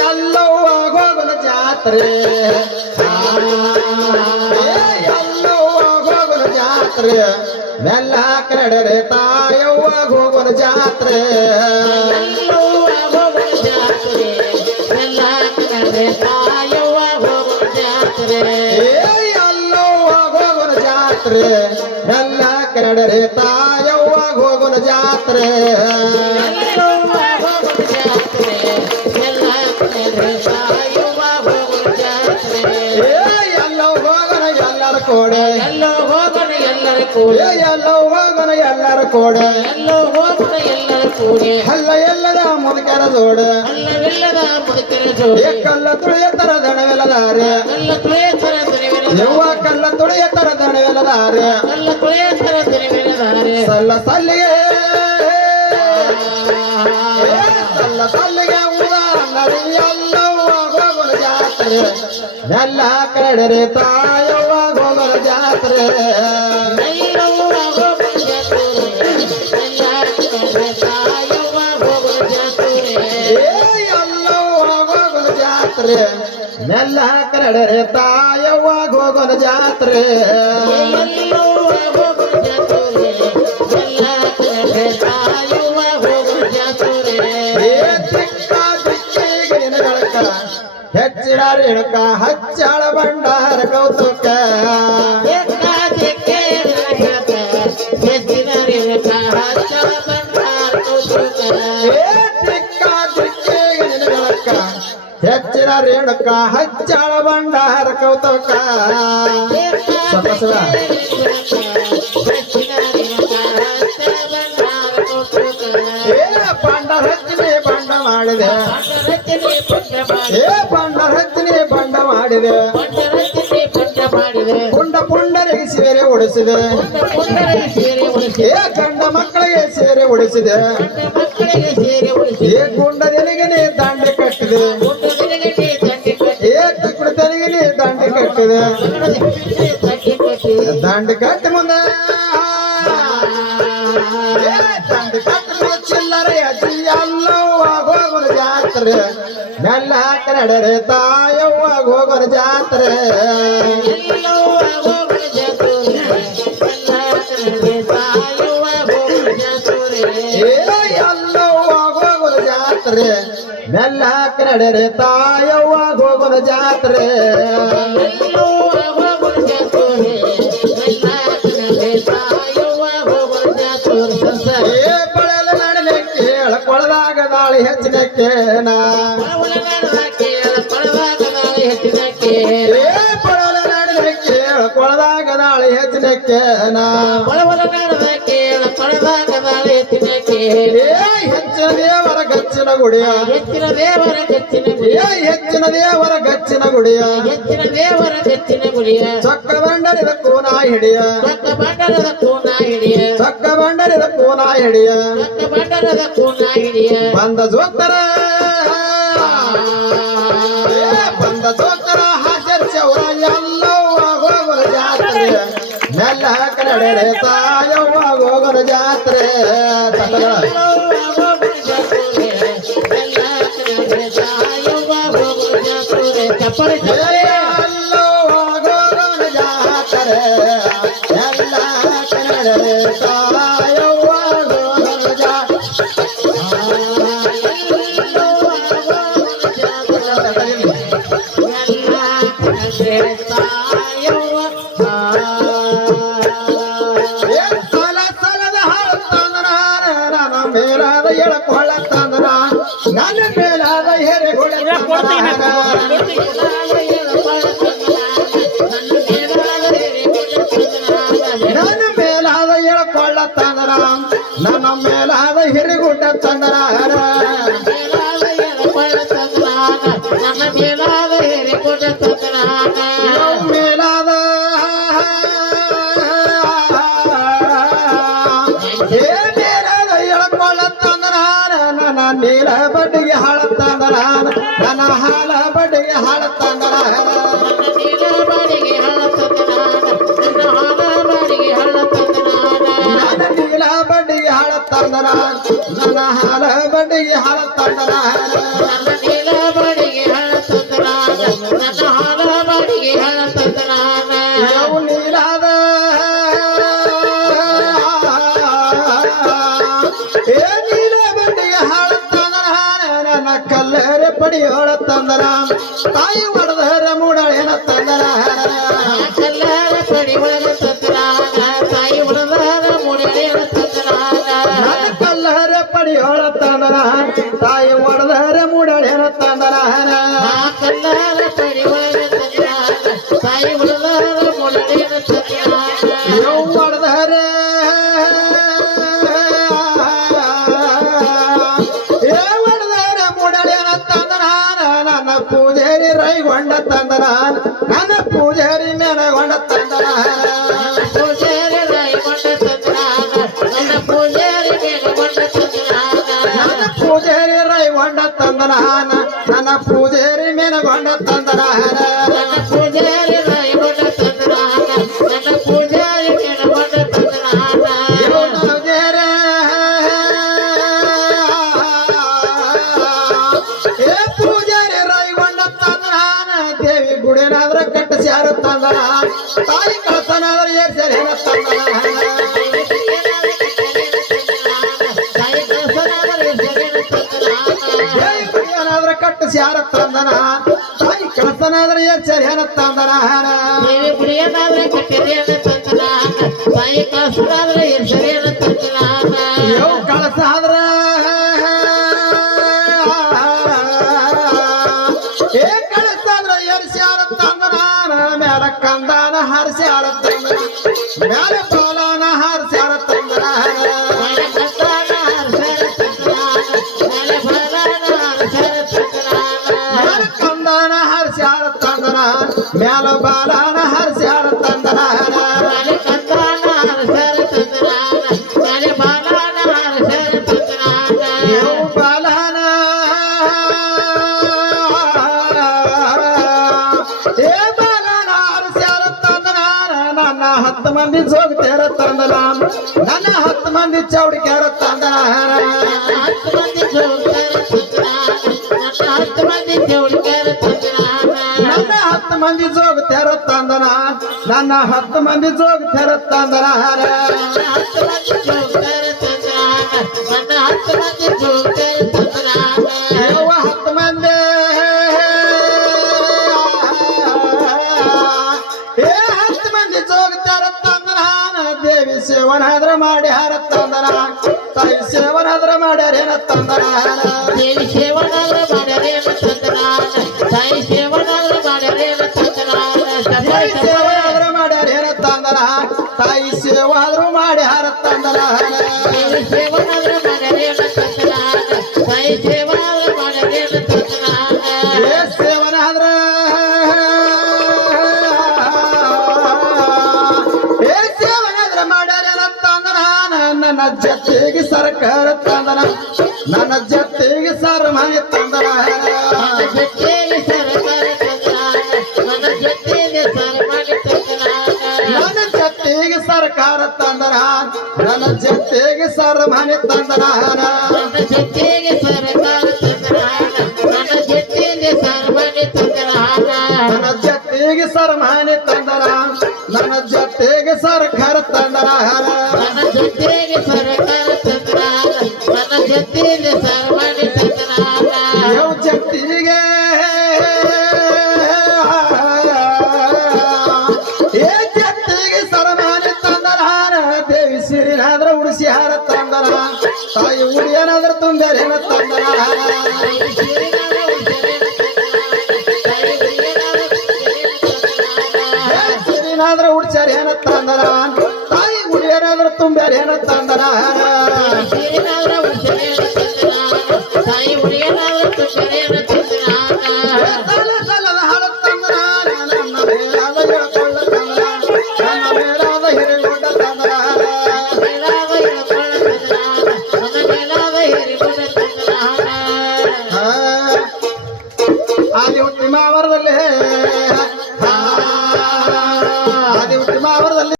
ಎಲ್ಲವ್ವ ಹೋಗನ ಜಾತ್ರೆ ಎಲ್ಲವ್ವ ಹೋಗನ ಜಾತ್ರೆ ಮೆಲ್ಲ ಕರಡರೆ ತಾಯವ್ವ ಹೋಗನ ಜಾತ್ರೆ ಎಲ್ಲವ್ವ ಹೋಗನ ಜಾತ್ರೆ ಮೆಲ್ಲ ಕರಡರೆ ತಾಯವ್ವ ಹೋಗನ ಜಾತ್ರೆ ಎಲ್ಲವ್ವ ಹೋಗನ ಜಾತ್ರೆ ಮೆಲ್ಲ ಕರಡರೆ ತಾಯವ್ವ ಹೋಗನ ಜಾತ್ರೆ ಎಲ್ಲವ್ವ ಹೋಗನ ಜಾತ್ರೆ ಮೆಲ್ಲ ಕರಡರೆ ತಾಯವ್ವ ಹೋಗನ ಜಾತ್ರೆ ಎಲ್ಲೋ ಹೋಗನ ಎಲ್ಲರ ಕೋಡೆ ಎಲ್ಲೋ ಹೋಗನ ಎಲ್ಲರ ಕೂಡೆ ಎಲ್ಲೋ ಹೋಗನ ಎಲ್ಲರ ಕೋಡೆ ಎಲ್ಲೋ ಹೋಗನ ಎಲ್ಲರ ಕೂಡೆ ಅಲ್ಲ ಎಲ್ಲದ ಮುದುಕರ ಜೋಡ ಅಲ್ಲವೆಲ್ಲದ ಮುದುಕರ ಜೋಡಿ ಕಲ್ಲ ತುಳಿಯ ತರ ದಣವೆಲ್ಲದಾರೆ ಕಲ್ಲ ತುಳಿಯ ತರ ದಣಿವೆಲದಾರೆ ಯವ್ವ ಕಲ್ಲ ತುಳಿಯ ತರ ದಣವೆಲ್ಲದಾರೆ ಕಲ್ಲ ತುಳಿಯ ತರ ದಣಿವೆಲದಾರೆ ಸಲ್ಲ ಸಲ್ಲಿಗೆ ಸಲ್ಲ ಸಲ್ಲಿಗೆ ಉದಾಹರಣೆ ಎಲ್ಲವ್ವ ಹೋಗನ ಜಾತ್ರೆ ಎಲ್ಲ ಕರಡರೆ ತಾಯವ್ವ ಹೋಗನ ಜಾತ್ರೆ ಎಲ್ಲವ್ವ ಹೋಗನ ಜಾತ್ರೆ ಎಲ್ಲ ಕರಡರೆ ತಾಯವ್ವ ಹೋಗನ ಜಾತ್ರೆ ಎಲ್ಲವ್ವ ಹೋಗನ ಜಾತ್ರೆ ಎಲ್ಲ ಕರಡರೆ ತಾಯವ್ವ ಹೋಗನ ಜಾತ್ರೆ ಎಲ್ಲವ್ವ ಹೋಗನ ಜಾತ್ರೆ ಎಲ್ಲ ಕರಡರೆ ತಾಯವ್ವ ಹೋಗನ ಜಾತ್ರೆ ದಿಕ್ಕ ದಿಕ್ಕಿಗೆ ನಿನಗಳಕ ಹೆಚ್ಚಿನ ರೇಣುಕ ಹಚ್ಚಾಳ ಬಂಡಾರ ಕೌತುಕ ಬೇಕಾದಕ್ಕೆ ನನಗತ ಹೆಚ್ಚಿನ ರೇಣುಕ ಹಚ್ಚಳ ಬಂಡಾರ ಕೌತುಕ ದಿಕ್ಕ ದಿಕ್ಕಿಗೆ ನಿನಗಳಕ ಹೆಚ್ಚಿನ ರೇಣುಕ ಹಚ್ಚಾಳ ಬಂಡಾರ ಕೌತುಕ ಸಪಸವ ಬಂಡಾರ ಹಚ್ಚಿನಿ ಬಂಡ ಮಾಡಿದೆ ಬಂಡಾರ ಹಚ್ಚಿನಿ ಬಂಡ ಮಾಡಿದೆ ಪುಂಡ ಪುಂಡರಿಗೆ ಸೇರೆ ಉಡಿಸಿದೆ ಗಂಡ ಮಕ್ಕಳಿಗೆ ಸೇರೆ ಉಡಿಸಿದೆ ಗುಂಡದೆಲಿಗೆ ದಾಂಡೆ ಕಟ್ಟಿದೆ ಕುಡಿತಲಿಗೆ ದಾಂಡೆ ಕಟ್ಟಿದೆ ದಾಂಡೆ ಕಟ್ಟಿ ಮುಂದೆ ದಾಂಡೆ ಕಟ್ಟಿ ಮುಂದೆ ಚಿಲ್ಲರೆ ಅಜ್ಜಿ ಎಲ್ಲವ್ವ ಹೋಗನ ಜಾತ್ರೆ ಮೆಲ್ಲ ಕರಡರೆ ತಾಯವ್ವ ಹೋಗನ ಜಾತ್ರೆ ಎಲ್ಲವ್ವ ಹೋಗನ ಜಾತ್ರೆ ಮೆಲ್ಲ ಕರಡರೆ ತಾಯವ್ವ ಹೋಗನ ಜಾತ್ರೆ ಬಳಲ ನಡನೆ ಕೇಳ ಕೊಳದಾಗ ದಾಳಿ ಹೆಚ್ಚಿನಕ್ಕೇನ ಬಳಲ ನಡನೆ ಕೇಳ ಕೊಳದಾಗ ದಾಳಿ ಹೆಚ್ಚಿನಕ್ಕೇನ ಹೆಚ್ಚಿನ ದೇವರ ಗಚ್ಚಿನ ಗುಡಿಯ ಹೆಚ್ಚಿನ ದೇವರ ಗಚ್ಚಿನ ಗುಡಿಯ ಹೆಚ್ಚಿನ ದೇವರ ಗಚ್ಚಿನ ಗುಡಿಯ ಹೆಚ್ಚಿನ ದೇವರ ಗಚ್ಚಿನ ಗುಡಿಯ ಚಕ್ಕ ಬಂಡರಿದ ಕೂನ ಹಿಡಿಯ ಚಕ್ಕ ಬಂಡರದ ಕೂನ ಹಿಡಿಯ ಚಕ್ಕ ಬಂಡರಿದ ಕೂನ ಹಿಡಿಯ ಚಕ್ಕ ಬಂಡರದ ಕೂನ ಹಿಡಿಯ ಬಂದ ಜೋಕರ ಬಂದ ಜೋಕರ ಹಾಜರ್ಸವ್ರ ಎಲ್ಲವ್ವ ಹೋಗನ ಜಾತ್ರೆ ಮೆಲ್ಲ ಕರಡರೆ ತಾಯವ್ವ ಹೋಗನ ಜಾತ್ರೆ ಚಪ್ಪರೆ ಎಲ್ಲವ್ವ ಹೋಗನ ಜಾತ್ರೆ ಎಲ್ಲ ಕರಡರೆ ತಾಯವ್ವ ಹೋಗನ ಜಾತ್ರೆ ಸಲ ಸಲದ ಹಾಳತಂದನ ನನ್ನ ಮೇಲಾದ ಎಳಕೊಳ್ಳತಂದನ ನನ್ನ ಮೇಲಾದ ಹೆರೆಗೊಳ ನನ್ನ ಮೇಲಾದ ಎಳಕೊಳ್ಳತಂದನ ನನ್ನ ಮೇಲಾದ ಹಿರಿಗುಡ್ಡ ತಂದನ ಮೇಲಾದ ಮೇಲಾದ ಎಳಕೊಳ್ಳತಂದನ ನನ್ನ ನೀಲ ಬಡ್ಡಿಗೆ ಹಾಳತಂದನ ನನ್ನ ಹಾಲ ಬಡ್ಡಿಗೆ ಹಾಳತಂದನ ನನ್ನ ನೀಲ ಬಡ್ಡಿಗೆ ಹಾಳತಂದನ ನನ್ನ ಹಾಲ ಬಡ್ಡಿಗೆ ಹಾಳತಂದನ ನೀಲ ಬಡಿ ಕಲ್ಲರೆ ಪಡಿಯೋಳ ತಂದನ ತಾಯಿ ಒಡೆದರ ಮೂಡಳೇನ ತಂದನ ಕಲ್ಲರ ಪಡಿ ಒಳಗ ತಂದನಾನ ತಾಯಿ ಒಳದಾರ ಮುಡಿಯೇನ ತಂದನಾನ ನನ್ನ ಕಲ್ಲರೆ ಪಡಿಯೋಳ ತಂದನ ತಾಯಿ ಒಡೆದರ ಮೂಡಳೇನ ತಂದನ ಕಲ್ಲರ ಪಡಿ ಒಳಗ ತಂದನಾನ ತಾಯಿ ಒಳದಾರ ಮುಡಿಯೇನ ತಂದನಾನ ಒಡೆದರೆ ಒಡೆದರೆ ಮೂಡಳೇನ ತಂದನ ನನ್ನ ಪೂಜಾರಿ ರೈಗೊಂಡ ತಂದನ ನನ್ನ ಪೂಜಾರಿ ಮೇನಗೊಂಡ ತಂದನ ಪೂಜಾರಿ ರಾಯಗೊಂಡ ತಂದನಾನ ನನ್ನ ಪೂಜಾರಿ ಮೇಲಗೊಂಡ ತಂದನಾನ ನನ್ನ ಪೂಜಾರಿ ರೈಗೊಂಡ ತಂದನ ನನ್ನ ಪೂಜಾರಿ ಮೇನಗೊಂಡ ತಂದನ ನನ್ನ ಪೂಜಾರಿ ರಾಯಗೊಂಡ ತಂದನಾನ ನನ್ನ ಪೂಜಾರಿ ಮೇಲಗೊಂಡ ತಂದನಾನ ಪೂಜಾರಿ ರೈಗೊಂಡ ತಂದನ ದೇವಿ ಗುಡಿನಾದ್ರ ಕಟ್ಟಿಸ್ಯಾರ ತಂದನ ತಾಯಿ ಕಳಸನಾದ್ರ ಏರ್ಸ್ಯಾರ ತಂದನ ಏನಾದ್ರ ಕಟ್ಟಿಸ್ಯಾರ ತಂದನ ತಾಯಿ ಕಳಸನಾದ್ರ ಏರ್ಸ್ಯಾರ ತಂದನ ಯೋ ಕಳಸಾದ್ರ ಕಳಸಾದ್ರ ಏರ್ಸ್ಯಾರ ತಂದನ ಮ್ಯಾಲ ಕಂದಾನ ಹಾರಿಸ್ಯಾರ ತಂದನ ಮ್ಯಾಲ ಬಾಲನ ಹಾರಿಸ್ಯಾರ ತಂದನ ಮ್ಯಾಲ ಕಂದಾನ ಹಾರಿಸ್ಯಾರ ತಂದನ ಮ್ಯಾಲ ಬಾಲನ ಹಾರಿಸ್ಯಾರ ತಂದನ ಯೋ ಬಾಲನ ಬಾಲನ ಹಾರಿಸ್ಯಾರ ತಂದನ ನನ್ನ 10 ಮಂದಿ ಜೋಗತೇರ ತಂದನ ನನ್ನ 10 ಮಂದಿ ಚೌಡಿಕ್ಯಾರ ತಂದನ ನನ್ನ 10 ಮಂದಿ ಜೋಗತೇರ ತಂದನ ನನ್ನ 10 ಮಂದಿ ಜೋಗತೇರ ತಂದನ ಯವ್ವ 10 ಮಂದಿ 10 ಮಂದಿ ಜೋಗತೇರ ತಂದನ ದೇವಿ ಸೇವನಾದ್ರ ಮಾಡಿ ಹಾರ ತಂದನ ತಾಯಿ ಸೇವನಾದ್ರ ಮಾಡ್ಯಾರೇನ ತಂದನ ದೇವಿ ಸೇವನಾದ್ರ ಮಾಡ್ಯಾರೇನ ತಂದನಾನ ತಾಯಿ ಸೇವನಾದ್ರ ಮಾಡ್ಯಾರೇನ ತಂದನಾನ ತಾಯಿ ಸೇವನಾದ್ರ ಮಾಡ್ಯಾರೇನ ತಂದನ ತಾಯಿ ಸೇವಾದ್ರು ಮಾಡಿ ಹಾರ ತಂದನ ದೇವಿ ಸೇವನಾದ್ರ ಮಾಡ್ಯಾರೇನ ತಂದನಾನ ತಾಯಿ ಸೇವನಾದ್ರ ಮಾಡ್ಯಾರೇನ ತಂದನಾನ ಸೇವನಾದ್ರ ಸೇವನಾದ್ರ ಮಾಡ್ಯಾರೇನ ತಂದನ ನನ್ನ ಜೊತೆಗೆ ಸರ್ಕಾರ ತಂದನ ನನ್ನ ಜೊತೆಗೆ ಸರ್ಮಾನಿ ತಂದನ ನನ್ನ ಜೊತೆಗೆ ಸರ್ಕಾರ ತಂದನಾನ ನನ್ನ ಜೊತೆಗೆ ಸರ್ಮಾನಿ ತಂದನಾನ ನನ್ನ ಜೊತೆಗೆ ಸರ್ಕಾರ ತಂದನ ನನ್ನ ಜೊತೆಗೆ ಸರ್ಮಾನಿ ತಂದನ ನನ್ನ ಜೊತೆಗೆ ಸರ್ಕಾರ ತಂದನಾನ ನನ್ನ ಜೊತೆಗೆ ಸರ್ಮಾನಿ ತಂದನಾನ ನನ್ನ ಜೊತೆಗೆ ಸರ್ಮಾನಿ ತಂದನ ನನ್ನ ಜೊತೆಗೆ ಸರ್ಕಾರ ತಂದನ ನನ್ನ ಜೊತೆಗೆ ಸರ್ಕಾರ ತಂದನಾನ ನನ್ನ ಜೊತೆಗೆ ಸರ್ಮಾನಿ ತಂದನಾನ ಯವ್ ಜೊತೆಗೆ ಜೊತೆಗೆ ಸರ್ಮಾನಿ ತಂದನ ದೇವಿ ಸಿರಿನಾದ್ರ ಉಳಿಸಿ ಹಾರ ತಂದನ ತಾಯಿ ಉಳಿಯನಾದ್ರ ತುಂಬೇರೇನ ತಂದನ ಸಿರಿನಾದ್ರ ಉಡ್ಸ್ಯಾರ ಏನ ತಂದನ ತಾಯಿ ಉಳಿಯನಾದ್ರ ತುಂಬ್ಯಾರ ಏನ ತಂದನ